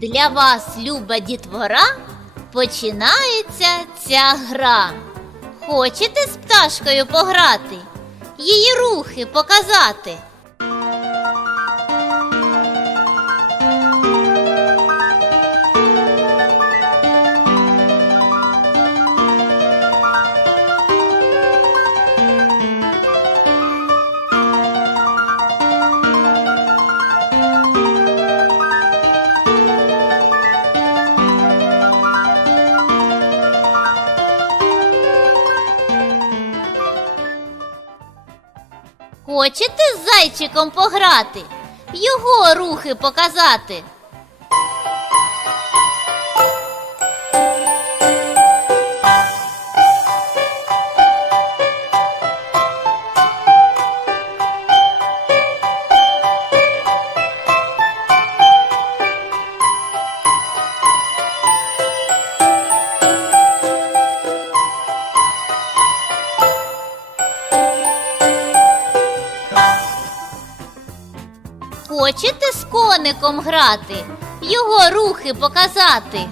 Для вас, люба дітвора, починається ця гра. Хочете з пташкою пограти? Її рухи показати. Хочете з зайчиком пограти? Його рухи показати. хочете з коником грати, його рухи показати?